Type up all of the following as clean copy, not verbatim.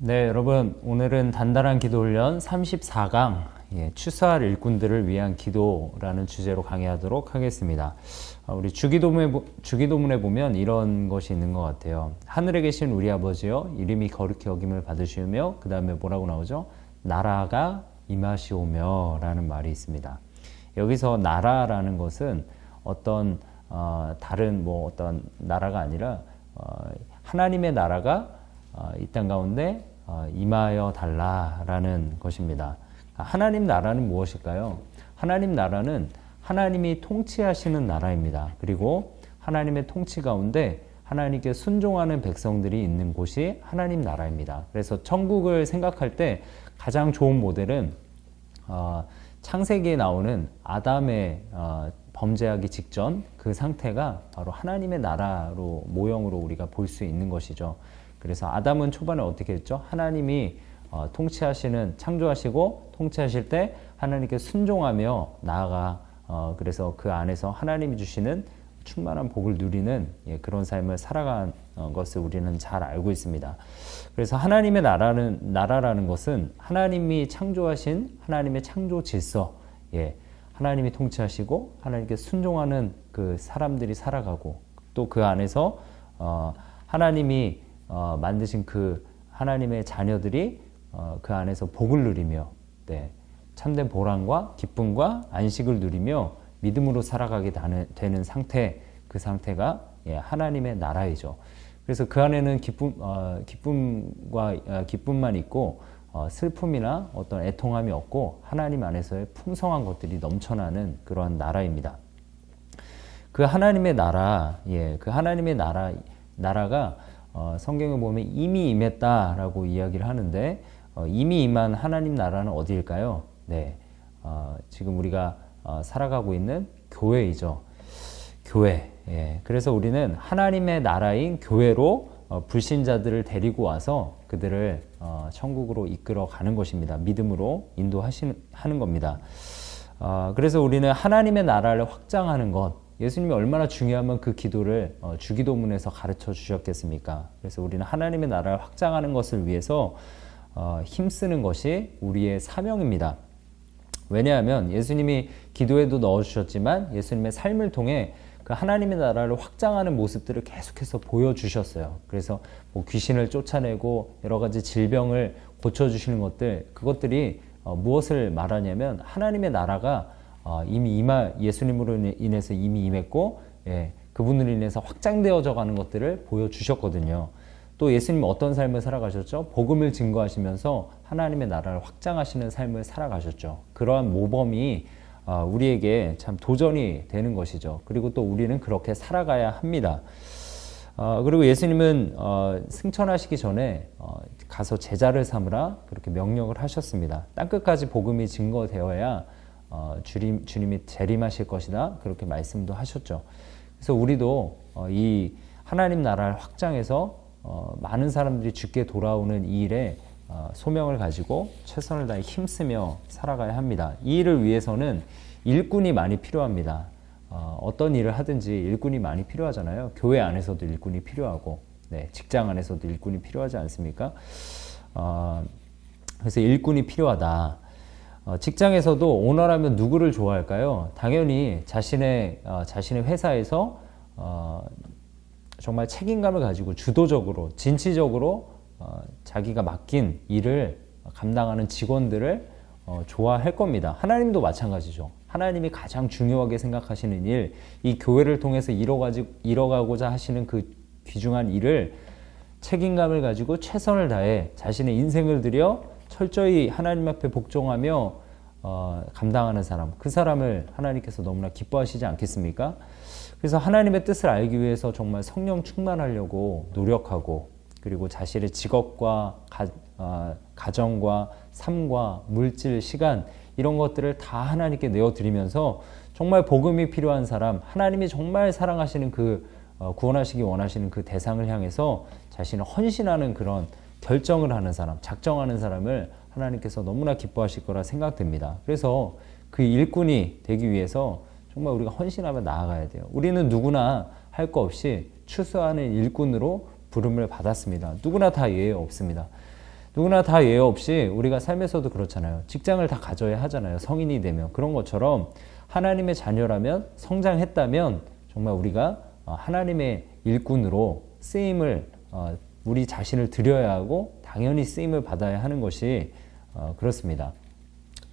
네, 여러분, 오늘은 단단한 기도 훈련 34강 추수할 일꾼들을 위한 기도라는 주제로 강의하도록 하겠습니다. 우리 주기도문에 보면 이런 것이 있는 것 같아요. 하늘에 계신 우리 아버지여, 이름이 거룩히 여김을 받으시오며, 그 다음에 뭐라고 나오죠? 나라가 임하시오며 라는 말이 있습니다. 여기서 나라라는 것은 어떤 다른 어떤 나라가 아니라 하나님의 나라가 이 땅 가운데 임하여 달라라는 것입니다. 하나님 나라는 무엇일까요? 하나님 나라는 하나님이 통치하시는 나라입니다. 그리고 하나님의 통치 가운데 하나님께 순종하는 백성들이 있는 곳이 하나님 나라입니다. 그래서 천국을 생각할 때 가장 좋은 모델은 창세기에 나오는 아담의 범죄하기 직전 그 상태가 바로 하나님의 나라로 모형으로 우리가 볼 수 있는 것이죠. 그래서 아담은 초반에 어떻게 했죠? 하나님이 통치하시는, 창조하시고 통치하실 때 하나님께 순종하며 나아가 그래서 그 안에서 하나님이 주시는 충만한 복을 누리는 그런 삶을 살아간 것을 우리는 잘 알고 있습니다. 그래서 하나님의 나라라는 것은 하나님이 창조하신 하나님의 창조 질서, 하나님이 통치하시고 하나님께 순종하는 그 사람들이 살아가고, 또 그 안에서 하나님이 만드신 그 하나님의 자녀들이 그 안에서 복을 누리며 참된 보람과 기쁨과 안식을 누리며 믿음으로 살아가게 되는 상태, 그 상태가 하나님의 나라이죠. 그래서 그 안에는 기쁨만 있고 슬픔이나 어떤 애통함이 없고 하나님 안에서의 풍성한 것들이 넘쳐나는 그런 나라입니다. 그 하나님의 나라, 그 하나님의 나라가 성경에 보면 이미 임했다라고 이야기를 하는데 이미 임한 하나님 나라는 어디일까요? 지금 우리가 살아가고 있는 교회이죠. 교회. 그래서 우리는 하나님의 나라인 교회로 불신자들을 데리고 와서 그들을 천국으로 이끌어 가는 것입니다. 믿음으로 인도하는 겁니다. 그래서 우리는 하나님의 나라를 확장하는 것, 예수님이 얼마나 중요하면 그 기도를 주기도문에서 가르쳐 주셨겠습니까? 그래서 우리는 하나님의 나라를 확장하는 것을 위해서 힘쓰는 것이 우리의 사명입니다. 왜냐하면 예수님이 기도에도 넣어주셨지만 예수님의 삶을 통해 그 하나님의 나라를 확장하는 모습들을 계속해서 보여주셨어요. 그래서 귀신을 쫓아내고 여러 가지 질병을 고쳐주시는 것들, 그것들이 무엇을 말하냐면 하나님의 나라가 이미 예수님으로 인해서 이미 임했고 그분으로 인해서 확장되어져 가는 것들을 보여주셨거든요. 또 예수님은 어떤 삶을 살아가셨죠? 복음을 증거하시면서 하나님의 나라를 확장하시는 삶을 살아가셨죠. 그러한 모범이 우리에게 참 도전이 되는 것이죠. 그리고 또 우리는 그렇게 살아가야 합니다. 그리고 예수님은 승천하시기 전에 가서 제자를 삼으라 그렇게 명령을 하셨습니다. 땅끝까지 복음이 증거되어야 주님이 재림하실 것이다 그렇게 말씀도 하셨죠. 그래서 우리도 이 하나님 나라를 확장해서 많은 사람들이 주께 돌아오는 이 일에 소명을 가지고 최선을 다해 힘쓰며 살아가야 합니다. 이 일을 위해서는 일꾼이 많이 필요합니다. 어떤 일을 하든지 일꾼이 많이 필요하잖아요. 교회 안에서도 일꾼이 필요하고 직장 안에서도 일꾼이 필요하지 않습니까? 그래서 일꾼이 필요하다. 직장에서도 오너라면 누구를 좋아할까요? 당연히 자신의 회사에서 정말 책임감을 가지고 주도적으로 진취적으로 자기가 맡긴 일을 감당하는 직원들을 좋아할 겁니다. 하나님도 마찬가지죠. 하나님이 가장 중요하게 생각하시는 일, 이 교회를 통해서 이뤄가고자 하시는 그 귀중한 일을 책임감을 가지고 최선을 다해 자신의 인생을 들여 철저히 하나님 앞에 복종하며 감당하는 사람, 그 사람을 하나님께서 너무나 기뻐하시지 않겠습니까? 그래서 하나님의 뜻을 알기 위해서 정말 성령 충만하려고 노력하고, 그리고 자신의 직업과 가정과 삶과 물질, 시간 이런 것들을 다 하나님께 내어드리면서 정말 복음이 필요한 사람, 하나님이 정말 사랑하시는 구원하시기 원하시는 그 대상을 향해서 자신을 헌신하는 그런 결정을 하는 사람, 작정하는 사람을 하나님께서 너무나 기뻐하실 거라 생각됩니다. 그래서 그 일꾼이 되기 위해서 정말 우리가 헌신하며 나아가야 돼요. 우리는 누구나 할 거 없이 추수하는 일꾼으로 부름을 받았습니다. 누구나 다 예외 없습니다. 누구나 다 예외 없이 우리가 삶에서도 그렇잖아요. 직장을 다 가져야 하잖아요. 성인이 되면. 그런 것처럼 하나님의 자녀라면, 성장했다면 정말 우리가 하나님의 일꾼으로 쓰임을, 우리 자신을 드려야 하고 당연히 쓰임을 받아야 하는 것이 그렇습니다.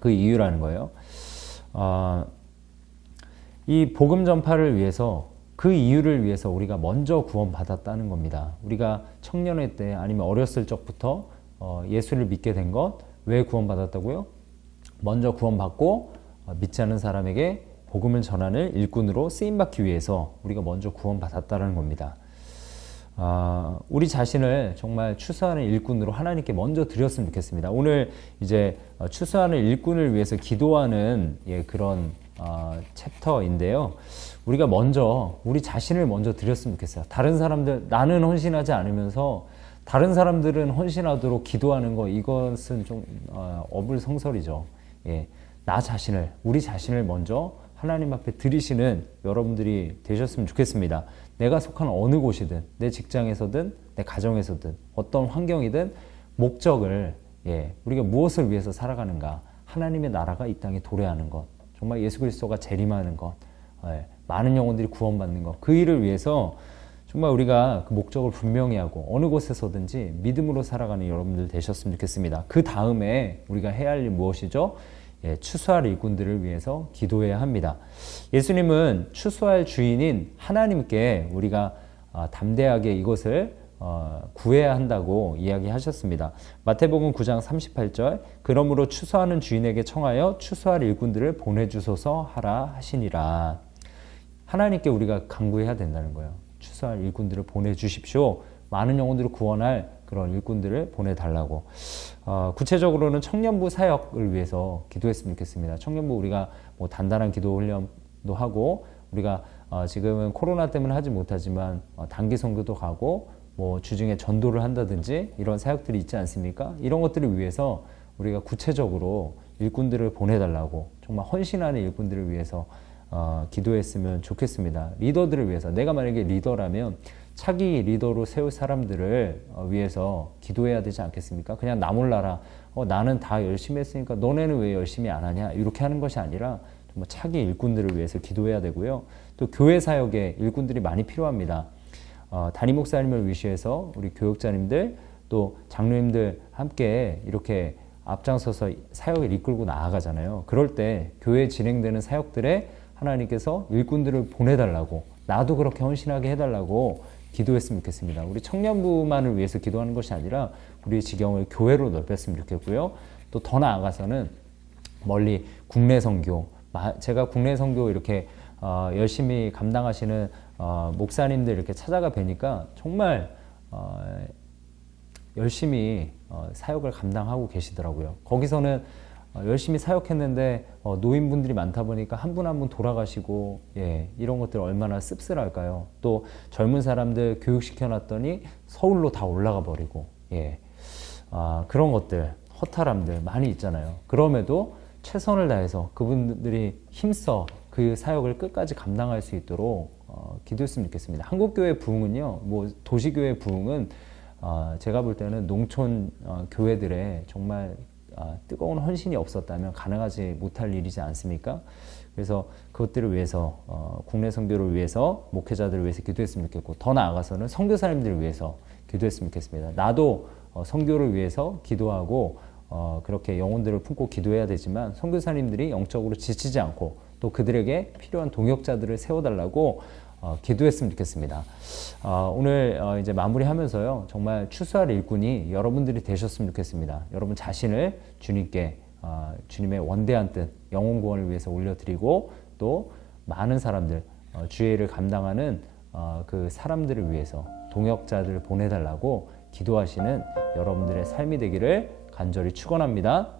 그 이유라는 거예요. 이 복음 전파를 위해서, 그 이유를 위해서 우리가 먼저 구원받았다는 겁니다. 우리가 청년회 때 아니면 어렸을 적부터 예수를 믿게 된 것, 왜 구원받았다고요? 먼저 구원받고 믿지 않는 사람에게 복음을 전하는 일꾼으로 쓰임받기 위해서 우리가 먼저 구원받았다는 겁니다. 우리 자신을 정말 추수하는 일꾼으로 하나님께 먼저 드렸으면 좋겠습니다. 오늘 이제 추수하는 일꾼을 위해서 기도하는 그런 챕터인데요. 우리가 먼저 우리 자신을 먼저 드렸으면 좋겠어요. 다른 사람들, 나는 헌신하지 않으면서 다른 사람들은 헌신하도록 기도하는 거, 이것은 좀 어불성설이죠. 나 자신을, 우리 자신을 먼저 하나님 앞에 드리시는 여러분들이 되셨으면 좋겠습니다. 내가 속한 어느 곳이든, 내 직장에서든 내 가정에서든 어떤 환경이든 목적을, 우리가 무엇을 위해서 살아가는가, 하나님의 나라가 이 땅에 도래하는 것, 정말 예수 그리스도가 재림하는 것, 많은 영혼들이 구원받는 것, 그 일을 위해서 정말 우리가 그 목적을 분명히 하고 어느 곳에서든지 믿음으로 살아가는 여러분들 되셨으면 좋겠습니다. 그 다음에 우리가 해야 할 일 무엇이죠? 추수할 일꾼들을 위해서 기도해야 합니다. 예수님은 추수할 주인인 하나님께 우리가 담대하게 이것을 구해야 한다고 이야기하셨습니다. 마태복음 9장 38절, 그러므로 추수하는 주인에게 청하여 추수할 일꾼들을 보내주소서 하라 하시니라. 하나님께 우리가 간구해야 된다는 거예요. 추수할 일꾼들을 보내주십시오. 많은 영혼들을 구원할 그런 일꾼들을 보내달라고. 구체적으로는 청년부 사역을 위해서 기도했으면 좋겠습니다. 청년부 우리가 뭐 단단한 기도 훈련도 하고, 우리가 지금은 코로나 때문에 하지 못하지만 단기 선교도 가고 뭐 주중에 전도를 한다든지 이런 사역들이 있지 않습니까? 이런 것들을 위해서 우리가 구체적으로 일꾼들을 보내달라고, 정말 헌신하는 일꾼들을 위해서 기도했으면 좋겠습니다. 리더들을 위해서, 내가 만약에 리더라면 차기 리더로 세울 사람들을 위해서 기도해야 되지 않겠습니까? 그냥 나 몰라라, 나는 다 열심히 했으니까 너네는 왜 열심히 안 하냐, 이렇게 하는 것이 아니라 정말 차기 일꾼들을 위해서 기도해야 되고요. 또 교회 사역에 일꾼들이 많이 필요합니다. 담임 목사님을 위시해서 우리 교육자님들 또 장로님들 함께 이렇게 앞장서서 사역을 이끌고 나아가잖아요. 그럴 때 교회에 진행되는 사역들에 하나님께서 일꾼들을 보내달라고, 나도 그렇게 헌신하게 해달라고 기도했으면 좋겠습니다. 우리 청년부만을 위해서 기도하는 것이 아니라 우리의 지경을 교회로 넓혔으면 좋겠고요. 또 더 나아가서는 멀리 국내 선교, 제가 국내 선교 이렇게 열심히 감당하시는 목사님들 이렇게 찾아가 뵈니까 정말 열심히 사역을 감당하고 계시더라고요. 거기서는 열심히 사역했는데 노인분들이 많다 보니까 한 분 한 분 돌아가시고, 이런 것들 얼마나 씁쓸할까요? 또 젊은 사람들 교육시켜놨더니 서울로 다 올라가 버리고, 그런 것들, 허탈함들 많이 있잖아요. 그럼에도 최선을 다해서 그분들이 힘써 그 사역을 끝까지 감당할 수 있도록 기도했으면 좋겠습니다. 한국교회 부흥은요, 뭐 도시교회 부흥은 제가 볼 때는 농촌 교회들의 정말 뜨거운 헌신이 없었다면 가능하지 못할 일이지 않습니까? 그래서 그것들을 위해서, 국내 선교를 위해서, 목회자들을 위해서 기도했으면 좋겠고, 더 나아가서는 선교사님들을 위해서 기도했으면 좋겠습니다. 나도 선교를 위해서 기도하고 그렇게 영혼들을 품고 기도해야 되지만, 선교사님들이 영적으로 지치지 않고 또 그들에게 필요한 동역자들을 세워달라고 기도했으면 좋겠습니다. 오늘 이제 마무리하면서요, 정말 추수할 일꾼이 여러분들이 되셨으면 좋겠습니다. 여러분 자신을 주님께, 주님의 원대한 뜻, 영혼 구원을 위해서 올려드리고, 또 많은 사람들, 주의 일을 감당하는 그 사람들을 위해서 동역자들을 보내달라고 기도하시는 여러분들의 삶이 되기를 간절히 축원합니다.